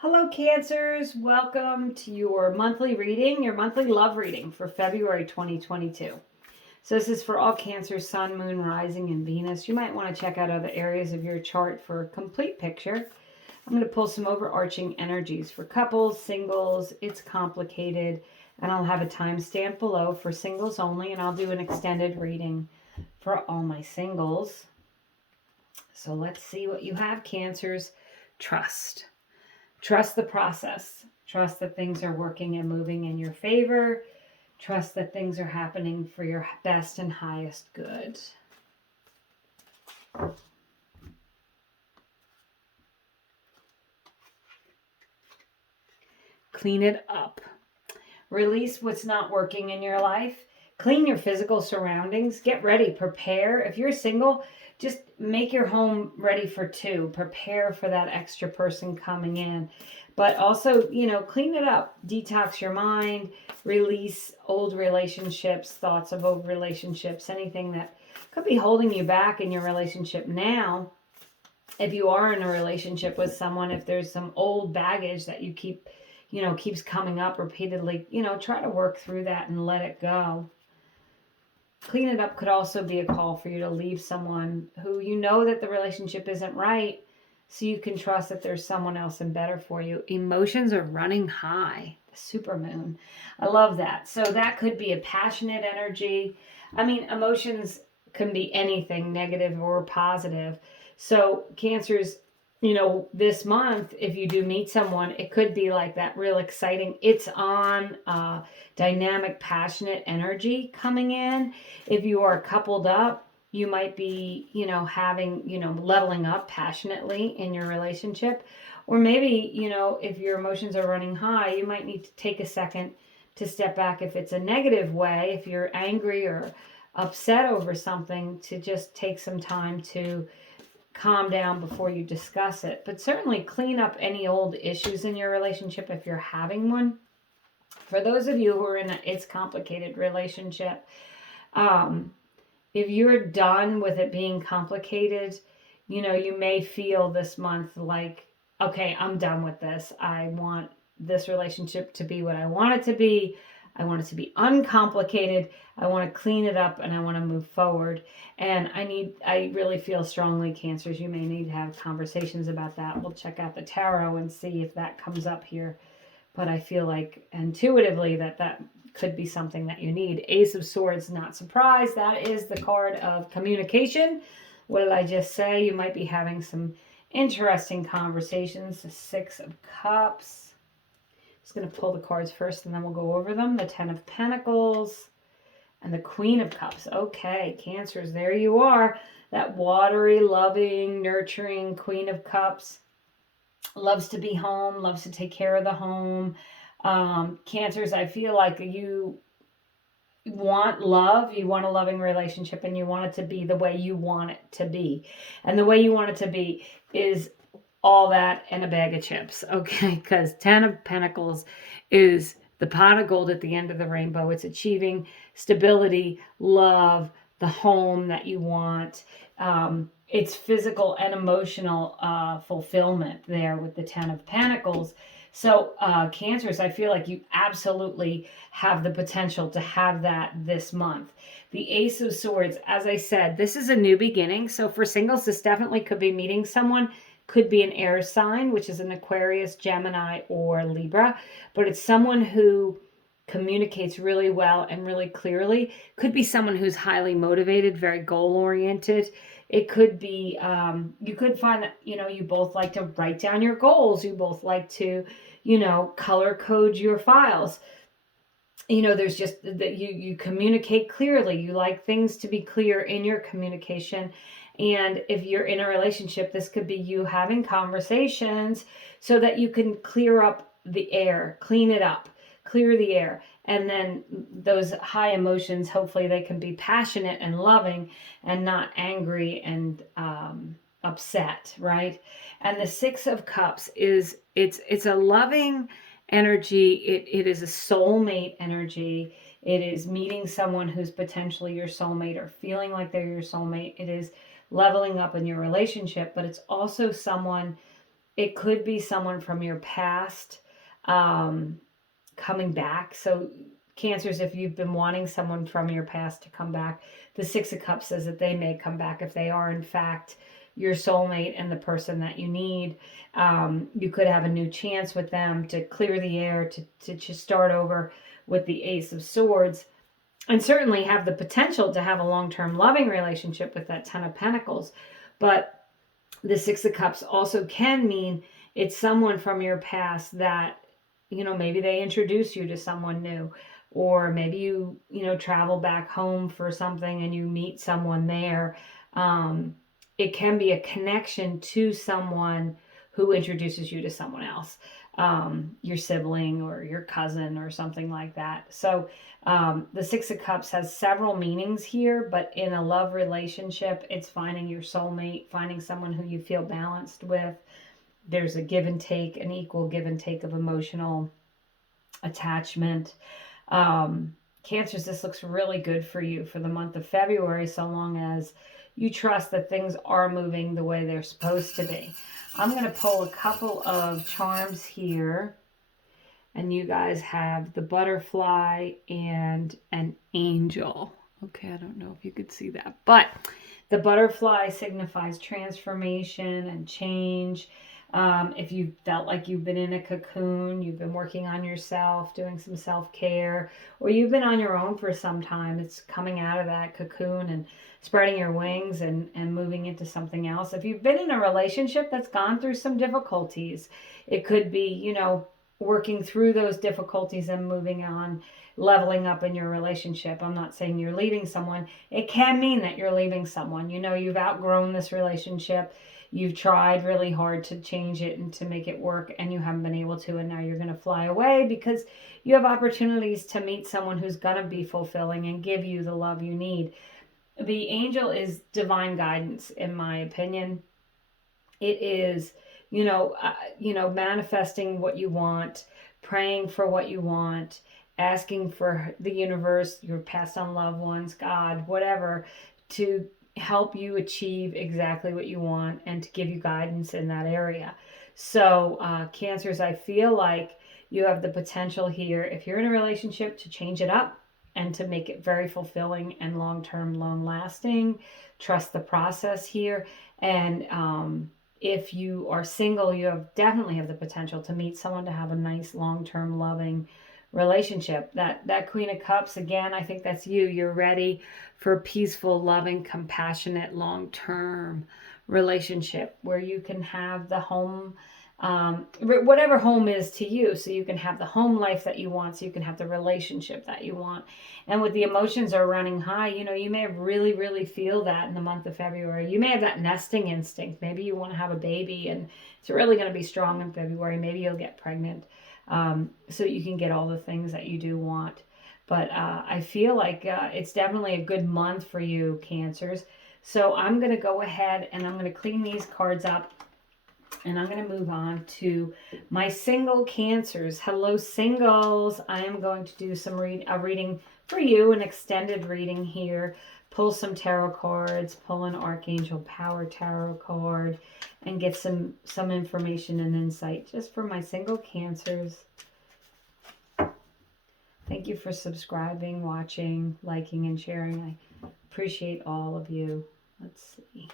Hello, Cancers. Welcome to your monthly reading, your monthly love reading for February 2022. So this is for all Cancers, Sun, Moon, Rising, and Venus. You might want to check out other areas of your chart for a complete picture. I'm going to pull some overarching energies for couples, singles. It's complicated, and I'll have a timestamp below for singles only, and I'll do an extended reading for all my singles. So let's see what you have, Cancers. Trust. Trust the process. Trust that things are working and moving in your favor. Trust that things are happening for your best and highest good. Clean it up. Release what's not working in your life. Clean your physical surroundings. Get ready. Prepare. If you're single, just make your home ready for two. Prepare for that extra person coming in. But also, clean it up. Detox your mind. Release old relationships, thoughts of old relationships, anything that could be holding you back in your relationship now. If you are in a relationship with someone, if there's some old baggage that you keeps coming up repeatedly, try to work through that and let it go. Clean it up could also be a call for you to leave someone who you know that the relationship isn't right, so you can trust that there's someone else and better for you. Emotions are running high. The supermoon. I love that. So that could be a passionate energy. I mean, emotions can be anything, negative or positive. So Cancers, this month, if you do meet someone, it could be like that real exciting, it's on, dynamic, passionate energy coming in. If you are coupled up, you might be, having, leveling up passionately in your relationship. Or maybe, if your emotions are running high, you might need to take a second to step back if it's a negative way, if you're angry or upset over something, to just take some time to calm down before you discuss it. But certainly clean up any old issues in your relationship if you're having one. For those of you who are in a it's complicated relationship, if you're done with it being complicated, you may feel this month like, okay, I'm done with this. I want this relationship to be what I want it to be. I want it to be uncomplicated. I want to clean it up and I want to move forward. And I really feel strongly, Cancers, you may need to have conversations about that. We'll check out the tarot and see if that comes up here. But I feel like intuitively that could be something that you need. Ace of Swords, not surprised. That is the card of communication. What did I just say? You might be having some interesting conversations. The Six of Cups. Just going to pull the cards first and then we'll go over them. The Ten of Pentacles and the Queen of Cups. Okay, Cancers, there you are. That watery, loving, nurturing Queen of Cups. Loves to be home, loves to take care of the home. Cancers, I feel like you want love, you want a loving relationship, and you want it to be the way you want it to be. And the way you want it to be is all that and a bag of chips, okay? Because Ten of Pentacles is the pot of gold at the end of the rainbow. It's achieving stability, love, the home that you want. It's physical and emotional fulfillment there with the Ten of Pentacles. So Cancers, I feel like you absolutely have the potential to have that this month. The Ace of Swords, as I said, this is a new beginning. So for singles, this definitely could be meeting someone. Could be an air sign, which is an Aquarius, Gemini, or Libra. But it's someone who communicates really well and really clearly. Could be someone who's highly motivated, very goal-oriented. It could be, you could find that, you both like to write down your goals. You both like to, color code your files. There's just that you communicate clearly. You like things to be clear in your communication. And if you're in a relationship, this could be you having conversations so that you can clear up the air, clean it up, clear the air. And then those high emotions, hopefully they can be passionate and loving and not angry and upset, right? And the Six of Cups is, it's a loving energy. It is a soulmate energy. It is meeting someone who's potentially your soulmate or feeling like they're your soulmate. It is leveling up in your relationship, but it's also someone It could be someone from your past coming back. So Cancers, if you've been wanting someone from your past to come back, the Six of Cups says that they may come back if they are in fact your soulmate and the person that you need. You could have a new chance with them to clear the air, to just start over with the Ace of Swords, and certainly have the potential to have a long-term loving relationship with that Ten of Pentacles. But the Six of Cups also can mean it's someone from your past that, maybe they introduce you to someone new, or maybe you travel back home for something and you meet someone there. It can be a connection to someone who introduces you to someone else, your sibling or your cousin or something like that. So the Six of Cups has several meanings here, but in a love relationship, it's finding your soulmate, finding someone who you feel balanced with. There's a give and take, an equal give and take of emotional attachment. Cancers, this looks really good for you for the month of February, so long as you trust that things are moving the way they're supposed to be. I'm going to pull a couple of charms here, and you guys have the butterfly and an angel. Okay, I don't know if you could see that, but the butterfly signifies transformation and change. If you felt like you've been in a cocoon, you've been working on yourself, doing some self-care, or you've been on your own for some time, it's coming out of that cocoon and spreading your wings and moving into something else. If you've been in a relationship that's gone through some difficulties, it could be, working through those difficulties and moving on, leveling up in your relationship. I'm not saying you're leaving someone. It can mean that you're leaving someone. You've outgrown this relationship. You've tried really hard to change it and to make it work, and you haven't been able to, and now you're going to fly away because you have opportunities to meet someone who's going to be fulfilling and give you the love you need. The angel is divine guidance, in my opinion. It is, manifesting what you want, praying for what you want, asking for the universe, your past on loved ones, God, whatever, to help you achieve exactly what you want and to give you guidance in that area. So Cancers, I feel like you have the potential here, if you're in a relationship, to change it up and to make it very fulfilling and long-term, long-lasting. Trust the process here. And if you are single, you definitely have the potential to meet someone, to have a nice, long-term, loving relationship. That Queen of Cups, again, I think that's you. You're ready for a peaceful, loving, compassionate, long-term relationship where you can have the home, whatever home is to you, so you can have the home life that you want, so you can have the relationship that you want. And with the emotions are running high, you may really, really feel that in the month of February. You may have that nesting instinct. Maybe you want to have a baby, and it's really going to be strong in February. Maybe you'll get pregnant, so you can get all the things that you do want. But I feel like it's definitely a good month for you, Cancers. So I'm going to go ahead and I'm going to clean these cards up, and I'm going to move on to my single Cancers. Hello, singles. I am going to do a reading for you, an extended reading here. Pull some tarot cards, pull an Archangel Power Tarot card, and get some information and insight just for my single Cancers. Thank you for subscribing, watching, liking, and sharing. I appreciate all of you. Let's see.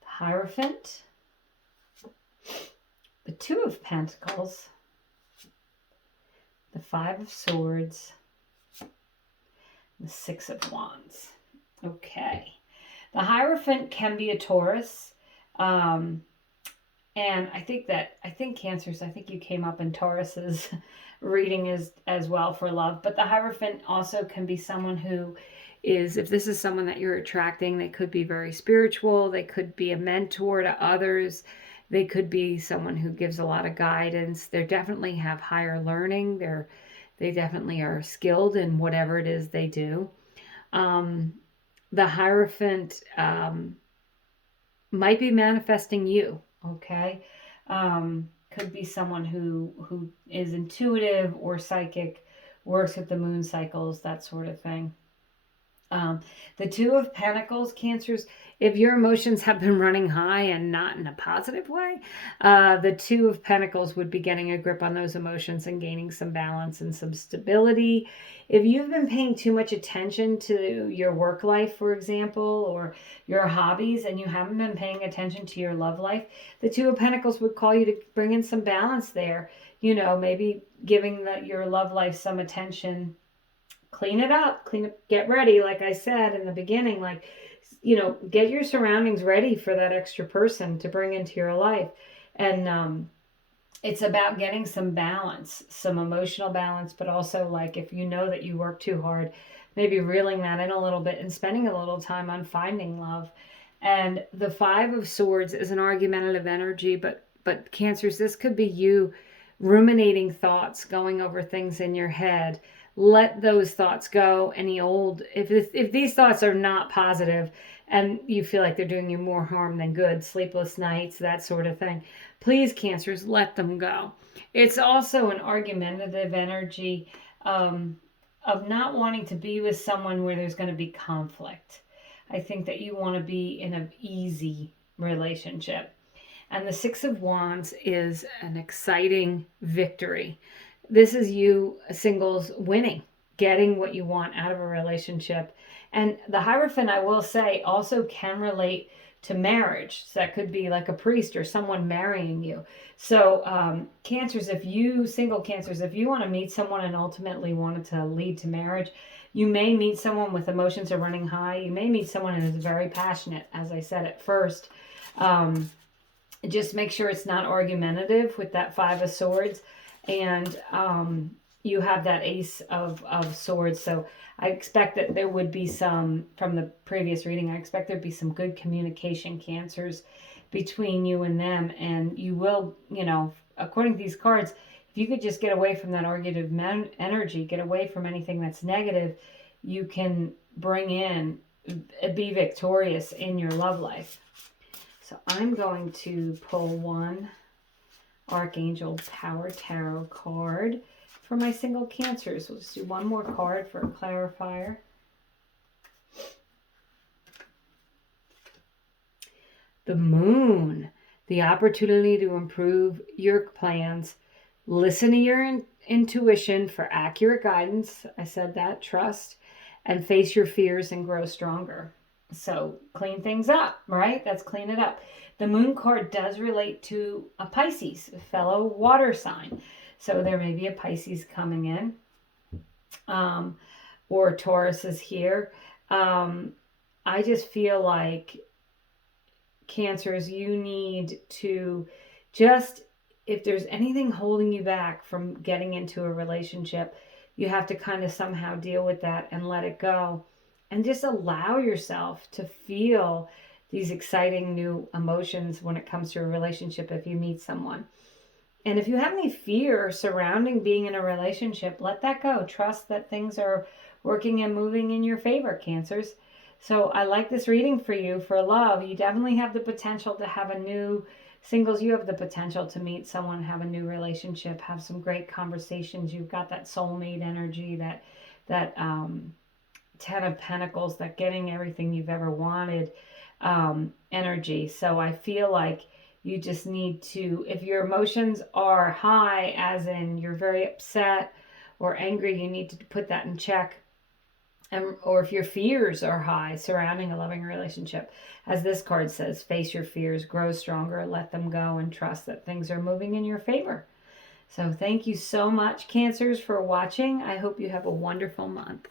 The Hierophant. The Two of Pentacles. The Five of Swords. The Six of Wands. Okay. The Hierophant can be a Taurus. And I think Cancers, I think you came up in Taurus's reading as well for love. But the Hierophant also can be someone who is, if this is someone that you're attracting, they could be very spiritual. They could be a mentor to others. They could be someone who gives a lot of guidance. They definitely have higher learning. They definitely are skilled in whatever it is they do. The Hierophant might be manifesting you, okay? Could be someone who is intuitive or psychic, works with the moon cycles, that sort of thing. The Two of Pentacles, Cancers, if your emotions have been running high and not in a positive way, the Two of Pentacles would be getting a grip on those emotions and gaining some balance and some stability. If you've been paying too much attention to your work life, for example, or your hobbies, and you haven't been paying attention to your love life, the Two of Pentacles would call you to bring in some balance there. You know, maybe giving your love life some attention. Clean it up, get ready. Like I said in the beginning, like, you know, get your surroundings ready for that extra person to bring into your life. And it's about getting some balance, some emotional balance, but also, like, if you know that you work too hard, maybe reeling that in a little bit and spending a little time on finding love. And the Five of Swords is an argumentative energy, but Cancers, this could be you ruminating thoughts, going over things in your head. Let those thoughts go. Any old, if these thoughts are not positive and you feel like they're doing you more harm than good, sleepless nights, that sort of thing, please, Cancers, let them go. It's also an argumentative energy of not wanting to be with someone where there's going to be conflict. I think that you want to be in an easy relationship. And the Six of Wands is an exciting victory. This is you singles winning, getting what you want out of a relationship. And the Hierophant, I will say, also can relate to marriage. So that could be like a priest or someone marrying you. So Cancers, single Cancers, if you want to meet someone and ultimately want it to lead to marriage, you may meet someone with emotions are running high. You may meet someone who is very passionate, as I said at first. Just make sure it's not argumentative with that Five of Swords. And you have that Ace of Swords. So I expect that there would be some, from the previous reading, I expect there'd be some good communication, Cancers, between you and them. And you will, you know, according to these cards, if you could just get away from that argumentative energy, get away from anything that's negative, you can bring in, be victorious in your love life. So I'm going to pull one Archangel Power Tarot card for my single Cancers. We'll just do one more card for a clarifier. The Moon, the opportunity to improve your plans. Listen to your intuition for accurate guidance. I said that. Trust. And face your fears and grow stronger. So clean things up, right? That's clean it up. The Moon card does relate to a Pisces, a fellow water sign. So there may be a Pisces coming in, or Taurus is here. I just feel like, Cancers, you need to just, if there's anything holding you back from getting into a relationship, you have to kind of somehow deal with that and let it go. And just allow yourself to feel these exciting new emotions when it comes to a relationship if you meet someone. And if you have any fear surrounding being in a relationship, let that go. Trust that things are working and moving in your favor, Cancers. So I like this reading for you for love. You definitely have the potential to have a new, singles, you have the potential to meet someone, have a new relationship, have some great conversations. You've got that soulmate energy, that Ten of Pentacles, that getting everything you've ever wanted energy. So I feel like you just need to, if your emotions are high, as in you're very upset or angry, you need to put that in check. Or if your fears are high surrounding a loving relationship, as this card says, face your fears, grow stronger, let them go, and trust that things are moving in your favor. So thank you so much, Cancers, for watching. I hope you have a wonderful month.